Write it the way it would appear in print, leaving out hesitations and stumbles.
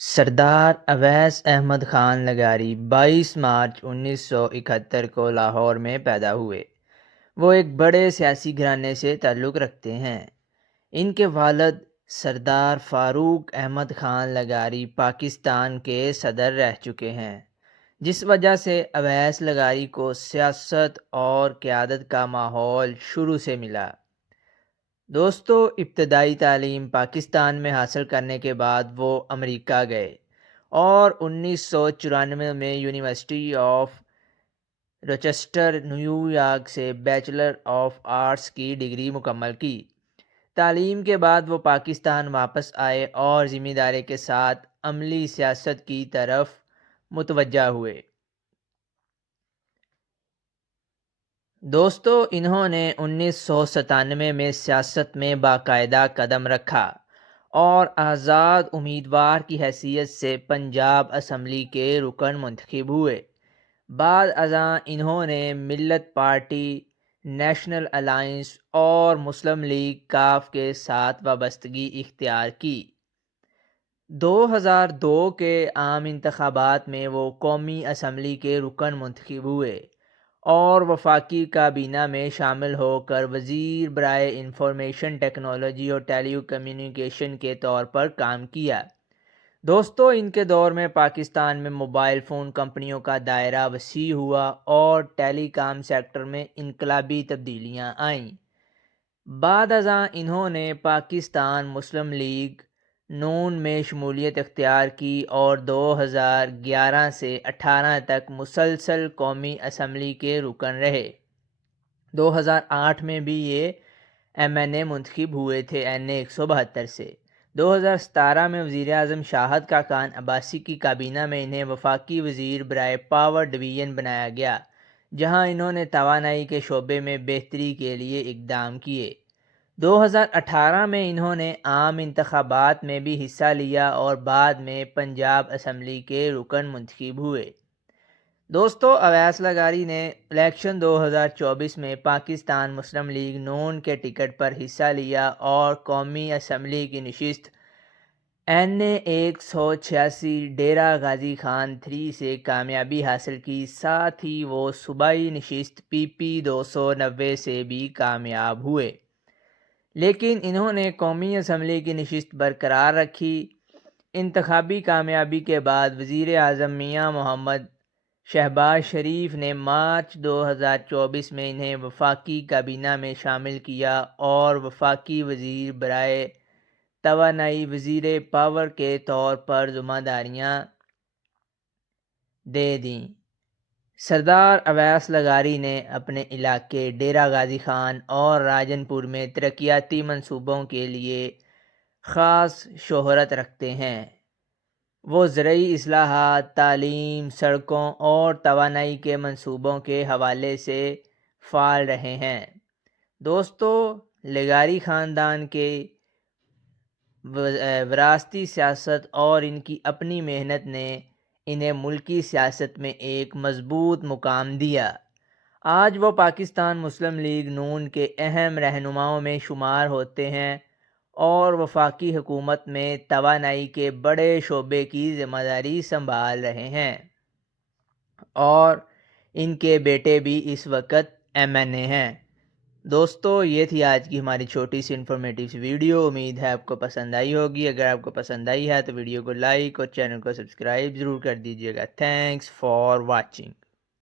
سردار اویس احمد خان لغاری 22 مارچ 1971 کو لاہور میں پیدا ہوئے۔ وہ ایک بڑے سیاسی گھرانے سے تعلق رکھتے ہیں۔ ان کے والد سردار فاروق احمد خان لغاری پاکستان کے صدر رہ چکے ہیں، جس وجہ سے اویس لغاری کو سیاست اور قیادت کا ماحول شروع سے ملا۔ دوستو، ابتدائی تعلیم پاکستان میں حاصل کرنے کے بعد وہ امریکہ گئے اور 1994 میں یونیورسٹی آف روچسٹر نیو یارک سے بیچلر آف آرٹس کی ڈگری مکمل کی۔ تعلیم کے بعد وہ پاکستان واپس آئے اور ذمہ داری کے ساتھ عملی سیاست کی طرف متوجہ ہوئے۔ دوستو، انہوں نے 1997 میں سیاست میں باقاعدہ قدم رکھا اور آزاد امیدوار کی حیثیت سے پنجاب اسمبلی کے رکن منتخب ہوئے۔ بعد ازاں انہوں نے ملت پارٹی، نیشنل الائنس اور مسلم لیگ کاف کے ساتھ وابستگی اختیار کی۔ 2002 کے عام انتخابات میں وہ قومی اسمبلی کے رکن منتخب ہوئے اور وفاقی کابینہ میں شامل ہو کر وزیر برائے انفارمیشن ٹیکنالوجی اور ٹیلی کمیونیکیشن کے طور پر کام کیا۔ دوستو، ان کے دور میں پاکستان میں موبائل فون کمپنیوں کا دائرہ وسیع ہوا اور ٹیلی کام سیکٹر میں انقلابی تبدیلیاں آئیں۔ بعد ازاں انہوں نے پاکستان مسلم لیگ نون میں شمولیت اختیار کی اور 2011 سے 18 تک مسلسل قومی اسمبلی کے رکن رہے۔ 2008 میں بھی یہ MNA منتخب ہوئے تھے NA 172 سے۔ 2017 میں وزیر اعظم شاہد خاقان عباسی کی کابینہ میں انہیں وفاقی وزیر برائے پاور ڈویژن بنایا گیا، جہاں انہوں نے توانائی کے شعبے میں بہتری کے لیے اقدام کیے۔ 2018 میں انہوں نے عام انتخابات میں بھی حصہ لیا اور بعد میں پنجاب اسمبلی کے رکن منتخب ہوئے۔ دوستو، اویس لغاری نے الیکشن 2024 میں پاکستان مسلم لیگ نون کے ٹکٹ پر حصہ لیا اور قومی اسمبلی کی نشست NA 186 ڈیرہ غازی خان 3 سے کامیابی حاصل کی۔ ساتھ ہی وہ صوبائی نشست PP 290 سے بھی کامیاب ہوئے، لیکن انہوں نے قومی اسمبلی کی نشست برقرار رکھی۔ انتخابی کامیابی کے بعد وزیر اعظم میاں محمد شہباز شریف نے مارچ 2024 میں انہیں وفاقی کابینہ میں شامل کیا اور وفاقی وزیر برائے توانائی، وزیر پاور کے طور پر ذمہ داریاں دے دیں۔ سردار اویس لغاری نے اپنے علاقے ڈیرہ غازی خان اور راجن پور میں ترقیاتی منصوبوں کے لیے خاص شہرت رکھتے ہیں۔ وہ زرعی اصلاحات، تعلیم، سڑکوں اور توانائی کے منصوبوں کے حوالے سے فعال رہے ہیں۔ دوستو، لغاری خاندان کے وراثتی سیاست اور ان کی اپنی محنت نے انہیں ملکی سیاست میں ایک مضبوط مقام دیا۔ آج وہ پاکستان مسلم لیگ نون کے اہم رہنماؤں میں شمار ہوتے ہیں اور وفاقی حکومت میں توانائی کے بڑے شعبے کی ذمہ داری سنبھال رہے ہیں، اور ان کے بیٹے بھی اس وقت MNA ہیں۔ دوستو، یہ تھی آج کی ہماری چھوٹی سی انفارمیٹیو ویڈیو۔ امید ہے آپ کو پسند آئی ہوگی۔ اگر آپ کو پسند آئی ہے تو ویڈیو کو لائک اور چینل کو سبسکرائب ضرور کر دیجیے گا۔ Thanks for watching.